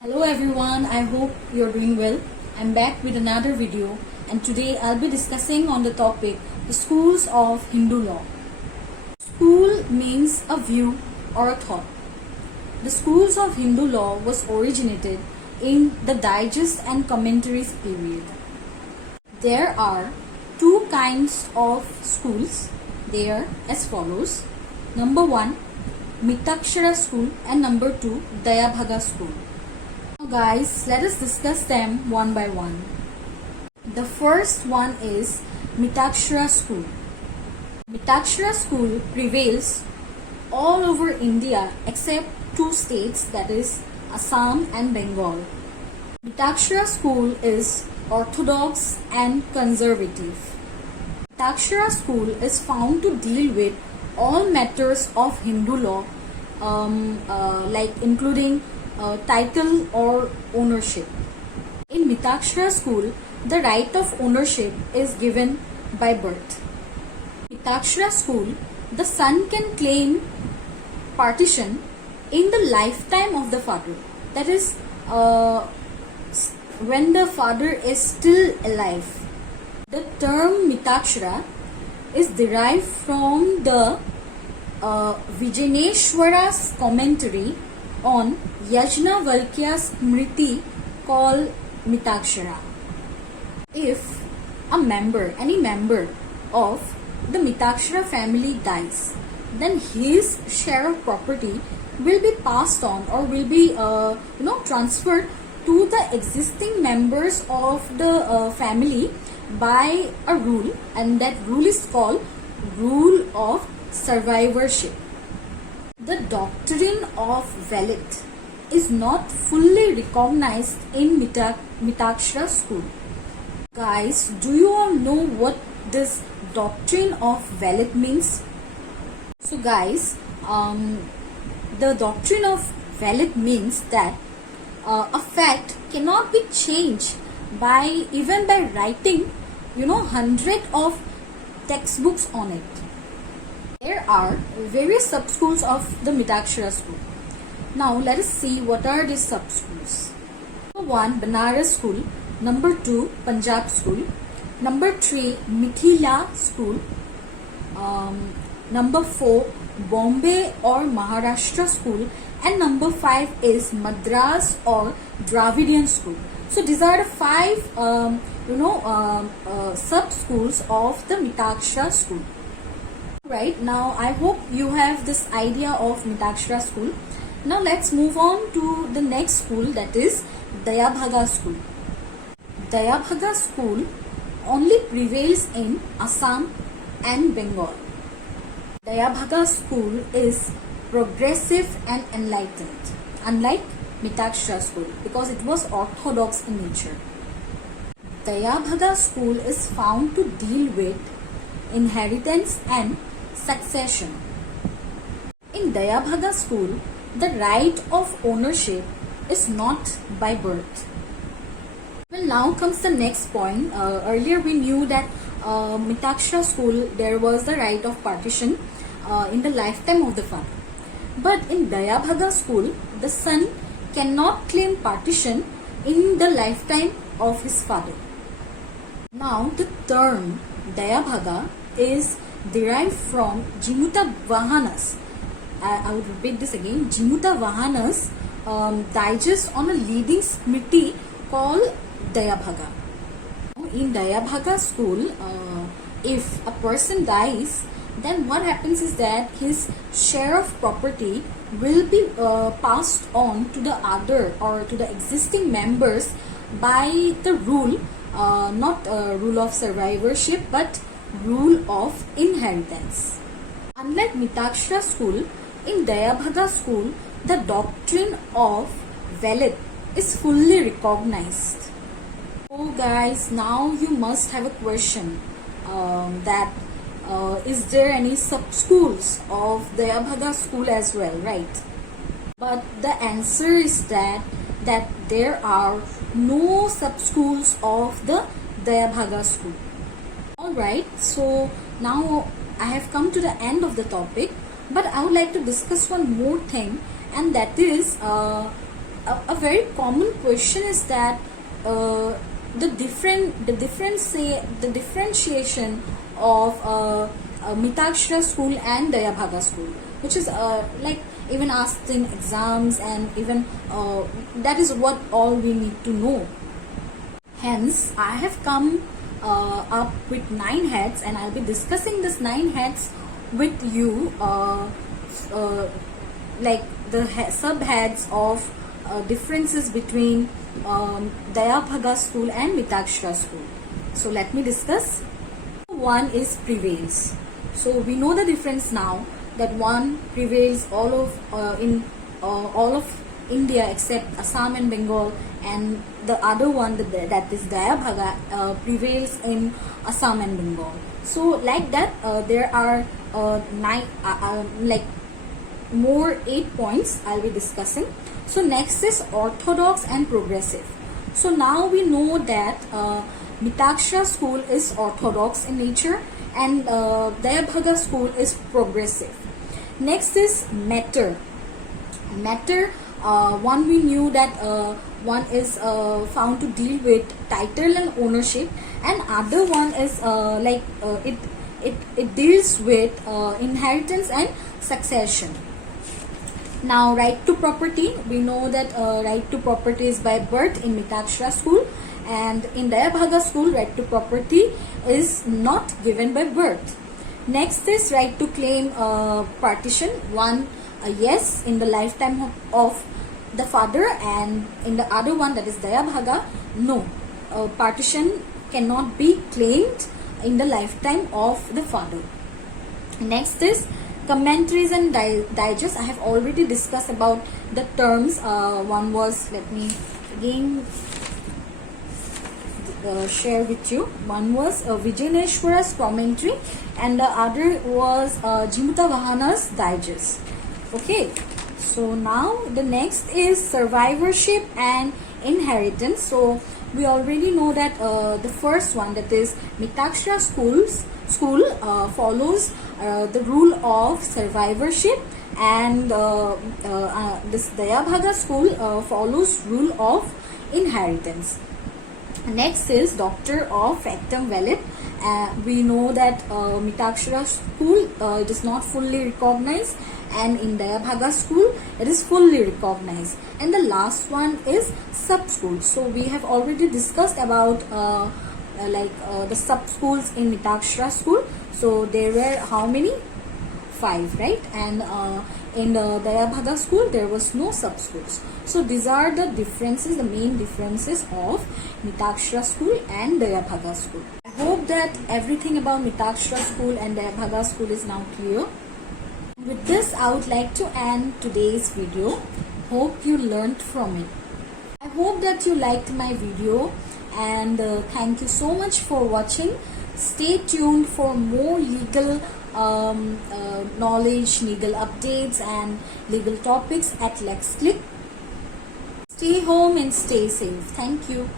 Hello everyone, I hope you're doing well. I'm back with another video and today I'll be discussing on the topic the schools of Hindu law. School means a view or a thought. The schools of Hindu law was originated in the digest and commentaries period. There are two kinds of schools. They are as follows. Number 1, Mitakshara school, and number 2, Dayabhaga school. Now guys, let us discuss them one by one. The first one is Mitakshara school. Mitakshara school prevails all over India except two states, that is Assam and Bengal. Mitakshara school is orthodox and conservative. Mitakshara school is found to deal with all matters of Hindu law, like including title or ownership. In Mitakshara school, the right of ownership is given by birth. In Mitakshara school, the son can claim partition in the lifetime of the father. That is, when the father is still alive. The term Mitakshara is derived from the Vijayaneshwara's commentary on Yajnavalkya's Smriti called Mitakshara. If any member of the Mitakshara family dies, then his share of property will be passed on or will be transferred to the existing members of the family by a rule, and that rule is called rule of survivorship. The doctrine of Velit is not fully recognized in Mitakshara school. Guys, do you all know what this doctrine of Velit means? So guys, the doctrine of Velit means that a fact cannot be changed even by writing hundred of textbooks on it. There are various sub-schools of the Mitakshara school. Now let us see what are these sub-schools. Number 1, Banaras school. Number 2, Punjab school. Number 3, Mithila school. Number 4, Bombay or Maharashtra school. And number 5 is Madras or Dravidian school. So these are the 5 sub-schools of the Mitakshara school. Right, now I hope you have this idea of Mitakshara school. Now let's move on to the next school, that is Dayabhaga school. Dayabhaga school only prevails in Assam and Bengal. Dayabhaga school is progressive and enlightened, unlike Mitakshara school, because it was orthodox in nature. Dayabhaga school is found to deal with inheritance and succession. In Dayabhaga school, the right of ownership is not by birth. Well, now comes the next point. Earlier we knew that Mitakshara school, there was the right of partition in the lifetime of the father. But in Dayabhaga school, the son cannot claim partition in the lifetime of his father. Now the term Dayabhaga is derived from Jimuta Vahana's, I would repeat this again, Jimuta Vahana's digest on a leading Smriti called Dayabhaga. In Dayabhaga school, if a person dies, then what happens is that his share of property will be passed on to the other or to the existing members by the rule, not rule of survivorship, but rule of inheritance. Unlike Mitakshara school, in Dayabhaga school, the doctrine of Velit is fully recognized. So guys, now you must have a question that is there any sub-schools of Dayabhaga school as well, right? But the answer is that there are no sub-schools of the Dayabhaga school. Alright, so now I have come to the end of the topic, but I would like to discuss one more thing, and that is a very common question is that the differentiation of Mitakshara school and Dayabhaga school, which is like even asked in exams, and even that is what all we need to know. Hence, I have come up with 9 heads, and I'll be discussing this 9 heads with you, like the subheads of differences between Dayabhaga school and Mitakshara school. So let me discuss. One is prevails. So we know the difference now, that one prevails all of India except Assam and Bengal, and the other one, that is Dayabhaga, prevails in Assam and Bengal. So like that, there are 8 points I'll be discussing. So next is orthodox and progressive. So now we know that Mitakshara school is orthodox in nature, and Dayabhaga school is progressive. Next is matter. One we knew that one is found to deal with title and ownership, and other one is it deals with inheritance and succession. Now, right to property, we know that right to property is by birth in Mitakshara school, and in Dayabhaga school, right to property is not given by birth. Next is right to claim partition. One, yes, in the lifetime of the father, and in the other one, that is Dayabhaga, no. Partition cannot be claimed in the lifetime of the father. Next is commentaries and digest. I have already discussed about the terms. One was, let me again share with you. One was Vijayaneshwara's commentary, and the other was Jimta Vahana's digest. Okay, so now the next is survivorship and inheritance. So we already know that the first one, that is Mitakshara school follows the rule of survivorship, and this Dayabhaga school follows rule of inheritance. Next is doctor of factum valid. We know that Mitakshara school it is not fully recognized, and in Dayabhaga school it is fully recognized. And the last one is sub school. So we have already discussed about the sub schools in Mitakshara school. So there were how many? 5, right? And in the Dayabhaga school there was no sub schools. So these are the differences, the main differences of Mitakshara school and Dayabhaga school. I hope that everything about Mitakshara school and Dayabhaga school is now clear. With this, I would like to end today's video. Hope you learned from it. I hope that you liked my video, and thank you so much for watching. Stay tuned for more legal knowledge, legal updates and legal topics at Lex Click. Stay home and stay safe. Thank you.